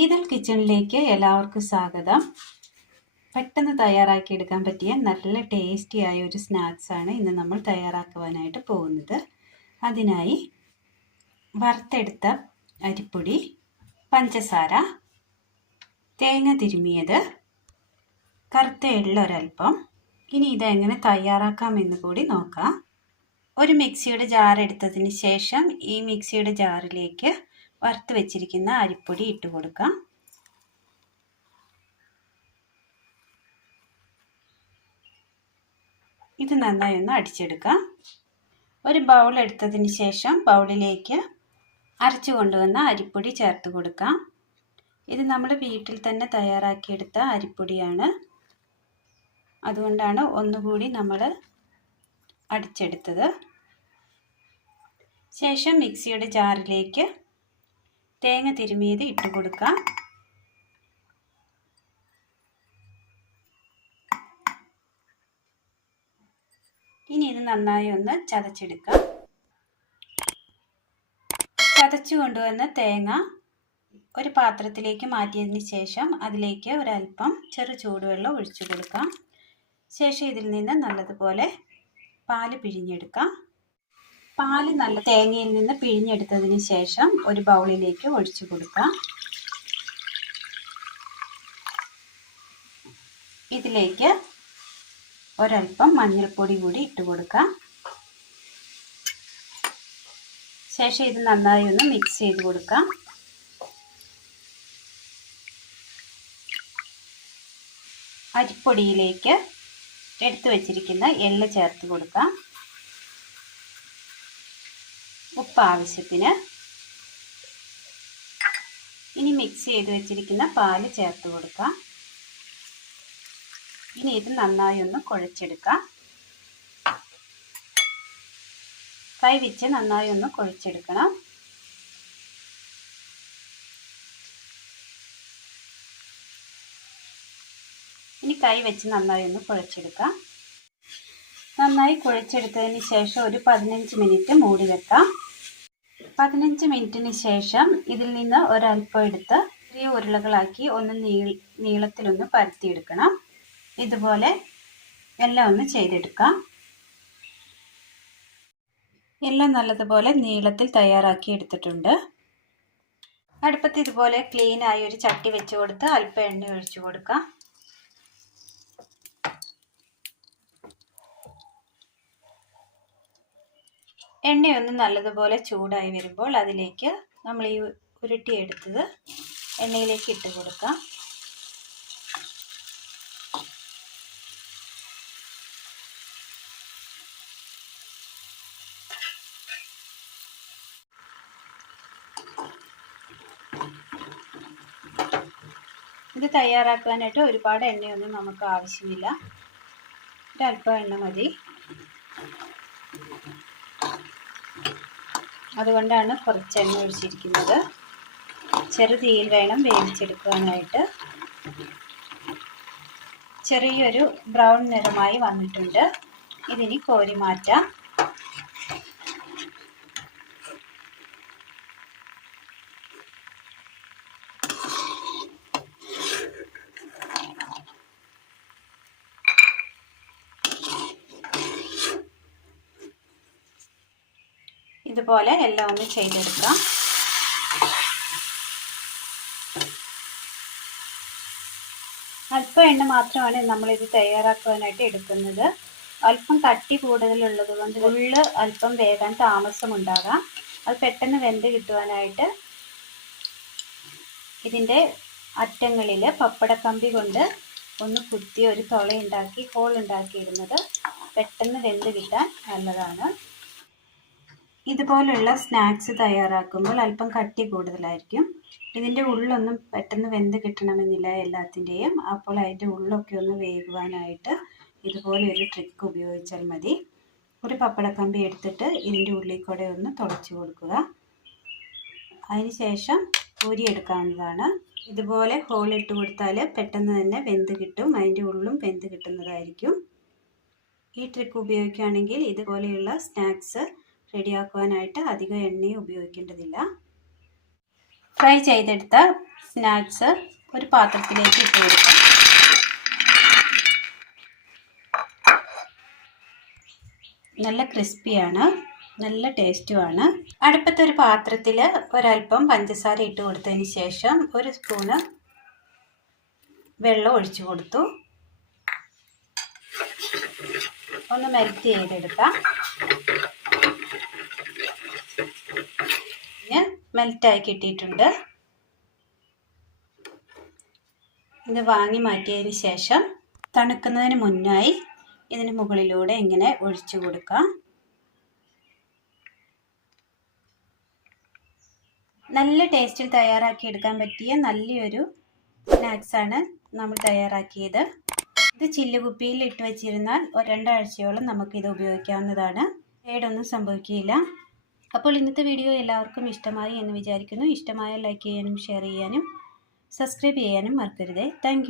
Ethyl കിച്ചണിലേക്ക് എല്ലാവർക്കും സ്വാഗതം. പെട്ടെന്ന് തയ്യാറാക്കിയെടുക്കാൻ പറ്റിയ നല്ല ടേസ്റ്റി ആയ ഒരു സ്നാക്സാണ് ഇന്ന് നമ്മൾ തയ്യാറാക്കുവാനായിട്ട് പോകുന്നത്. അതിനായി വറുത്തെടുത്ത അരിപ്പൊടി, പഞ്ചസാര, തേങ്ങ തിരുമിയത്, കറുത്ത എള്ള് ഒരൽപ്പം. ഇനി ഇതെങ്ങനെ തയ്യാറാക്കാമെന്ന് കൂടി നോക്കാം. ഒരു മിക്സിയുടെ ജാർ എടുത്തതിന് ശേഷം ഈ മിക്സിയുടെ ജാറിലേക്ക് വറുത്ത് വെച്ചിരിക്കുന്ന അരിപ്പൊടി ഇട്ട് കൊടുക്കാം. ഇത് നന്നായി ഒന്ന് അടിച്ചെടുക്കാം. ഒരു ബൗൾ എടുത്തതിന് ശേഷം ബൗളിലേക്ക് അരച്ചു കൊണ്ടുവന്ന അരിപ്പൊടി ചേർത്ത് കൊടുക്കാം. ഇത് നമ്മൾ വീട്ടിൽ തന്നെ തയ്യാറാക്കിയെടുത്ത അരിപ്പൊടിയാണ്. അതുകൊണ്ടാണ് ഒന്നുകൂടി നമ്മൾ അടിച്ചെടുത്തത്. ശേഷം മിക്സിയുടെ ജാറിലേക്ക് തേങ്ങ തിരുമിയത് ഇട്ട് കൊടുക്കാം. ഇനി ഇത് നന്നായി ഒന്ന് ചതച്ചെടുക്കാം. ചതച്ചു കൊണ്ടുവന്ന തേങ്ങ ഒരു പാത്രത്തിലേക്ക് മാറ്റിയതിന് ശേഷം അതിലേക്ക് ഒരൽപ്പം ചെറു ചൂടുവെള്ളം ഒഴിച്ചു കൊടുക്കാം. ശേഷം ഇതിൽ നിന്ന് നല്ലതുപോലെ പാല് പിഴിഞ്ഞെടുക്കാം. പാല് തേങ്ങയിൽ നിന്ന് പിഴിഞ്ഞെടുത്തതിന് ശേഷം ഒരു ബൗളിലേക്ക് ഒഴിച്ചു കൊടുക്കാം. ഇതിലേക്ക് ഒരൽപ്പം മഞ്ഞൾപ്പൊടി കൂടി ഇട്ട് കൊടുക്കാം. ശേഷം ഇത് നന്നായി ഒന്ന് മിക്സ് ചെയ്ത് കൊടുക്കാം. അരിപ്പൊടിയിലേക്ക് എടുത്തു വച്ചിരിക്കുന്ന എള്ള് ചേർത്ത് കൊടുക്കാം. ഉപ്പ് ആവശ്യത്തിന്. ഇനി മിക്സ് ചെയ്ത് വെച്ചിരിക്കുന്ന പാല് ചേർത്ത് കൊടുക്കാം. ഇനി ഇത് നന്നായി ഒന്ന് കുഴച്ചെടുക്കാം. കൈ വെച്ച് നന്നായി ഒന്ന് കുഴച്ചെടുക്കണം. ഇനി കൈ വെച്ച് നന്നായി ഒന്ന് കുഴച്ചെടുക്കാം. നന്നായി കുഴച്ചെടുത്തതിന് ശേഷം ഒരു 15 മിനിറ്റ് മൂടി വെക്കാം. 15 മിനിറ്റിന് ശേഷം ഇതിൽ നിന്ന് ഒരൽപ്പം എടുത്ത് ചെറിയ ഉരുളകളാക്കി ഒന്ന് നീളത്തിലൊന്ന് പരത്തിയെടുക്കണം. ഇതുപോലെ എല്ലാം ഒന്ന് ചെയ്തെടുക്കാം. എല്ലാം നല്ലതുപോലെ നീളത്തിൽ തയ്യാറാക്കി എടുത്തിട്ടുണ്ട്. അടുപ്പത്ത് ഇതുപോലെ ക്ലീൻ ആയി ഒരു ചട്ടി വെച്ച് കൊടുത്ത് അല്പം എണ്ണ ഒഴിച്ചു കൊടുക്കാം. എണ്ണയൊന്ന് നല്ലതുപോലെ ചൂടായി വരുമ്പോൾ അതിലേക്ക് നമ്മൾ ഈ ഉരുട്ടിയെടുത്തത് എണ്ണയിലേക്ക് ഇട്ട് കൊടുക്കാം. ഇത് തയ്യാറാക്കാനായിട്ട് ഒരുപാട് എണ്ണയൊന്നും നമുക്ക് ആവശ്യമില്ല. ഒരല്പം എണ്ണ മതി. അതുകൊണ്ടാണ് കുറച്ച് എണ്ണ ഒഴിച്ചിരിക്കുന്നത്. ചെറു തീയിൽ വേണം വേവിച്ചെടുക്കാനായിട്ട്. ചെറിയൊരു ബ്രൗൺ നിറമായി വന്നിട്ടുണ്ട്. ഇതിനി കോരി മാറ്റാം. ഇതുപോലെ എല്ലാം ഒന്ന് ചെയ്തെടുക്കാം. അല്പം എണ്ണ മാത്രമാണ് നമ്മളിത് തയ്യാറാക്കാനായിട്ട് എടുക്കുന്നത്. അല്പം കട്ടി കൂടുതലുള്ളത് കൊണ്ട് ഉള്ള് അല്പം വേകാൻ താമസമുണ്ടാകാം. അത് പെട്ടെന്ന് വെന്ത് കിട്ടുവാനായിട്ട് ഇതിൻ്റെ അറ്റങ്ങളിൽ പപ്പടക്കമ്പി കൊണ്ട് ഒന്ന് കുത്തി ഒരു തുളയുണ്ടാക്കി ഹോൾ ഉണ്ടാക്കിയിടുന്നത് പെട്ടെന്ന് വെന്ത് കിട്ടാൻ നല്ലതാണ്. ഇതുപോലുള്ള സ്നാക്സ് തയ്യാറാക്കുമ്പോൾ അല്പം കട്ടി കൂടുതലായിരിക്കും. ഇതിൻ്റെ ഉള്ളൊന്നും പെട്ടെന്ന് വെന്ത് കിട്ടണമെന്നില്ല എല്ലാത്തിൻ്റെയും. അപ്പോൾ അതിൻ്റെ ഉള്ളൊക്കെ ഒന്ന് വേകുവാനായിട്ട് ഇതുപോലെ ഒരു ട്രിക്ക് ഉപയോഗിച്ചാൽ മതി. ഒരു പപ്പടക്കമ്പി എടുത്തിട്ട് ഇതിൻ്റെ ഉള്ളിൽ കൂടെ ഒന്ന് തുടച്ചു കൊടുക്കുക. അതിനുശേഷം ഊരിയെടുക്കാവുന്നതാണ്. ഇതുപോലെ ഹോൾ ഇട്ട് കൊടുത്താൽ പെട്ടെന്ന് തന്നെ വെന്ത് കിട്ടും. അതിൻ്റെ ഉള്ളും വെന്ത് കിട്ടുന്നതായിരിക്കും. ഈ ട്രിക്ക് ഉപയോഗിക്കുകയാണെങ്കിൽ ഇതുപോലെയുള്ള സ്നാക്സ് റെഡിയാക്കുവാനായിട്ട് അധികം എണ്ണയും ഉപയോഗിക്കേണ്ടതില്ല. ഫ്രൈ ചെയ്തെടുത്ത സ്നാക്സ് ഒരു പാത്രത്തിലേക്ക് ഇട്ട് കൊടുക്കാം. നല്ല ക്രിസ്പിയാണ്, നല്ല ടേസ്റ്റുമാണ്. അടുപ്പത്തൊരു പാത്രത്തിൽ ഒരല്പം പഞ്ചസാര ഇട്ട് കൊടുത്തതിന് ശേഷം 1 സ്പൂണ് വെള്ളം ഒഴിച്ചു കൊടുത്തു. ഒന്ന് മെൽറ്റ് ചെയ്തെടുക്കാം. മെൽറ്റായി കിട്ടിയിട്ടുണ്ട്. ഇത് വാങ്ങി മാറ്റിയതിന് ശേഷം തണുക്കുന്നതിന് മുന്നായി ഇതിന് മുകളിലൂടെ ഇങ്ങനെ ഒഴിച്ചു കൊടുക്കാം. നല്ല ടേസ്റ്റിൽ തയ്യാറാക്കി എടുക്കാൻ പറ്റിയ നല്ലൊരു സ്നാക്സാണ് നമ്മൾ തയ്യാറാക്കിയത്. ഇത് ചില്ലുകുപ്പിയിൽ ഇട്ട് വെച്ചിരുന്നാൽ 2 ആഴ്ചയോളം നമുക്കിത് ഉപയോഗിക്കാവുന്നതാണ്. കേടൊന്നും സംഭവിക്കില്ല. അപ്പോൾ ഇന്നത്തെ വീഡിയോ എല്ലാവർക്കും ഇഷ്ടമായി എന്ന് വിചാരിക്കുന്നു. ഇഷ്ടമായ ലൈക്ക് ചെയ്യാനും ഷെയർ ചെയ്യാനും സബ്സ്ക്രൈബ് ചെയ്യാനും മറക്കരുതേ. താങ്ക്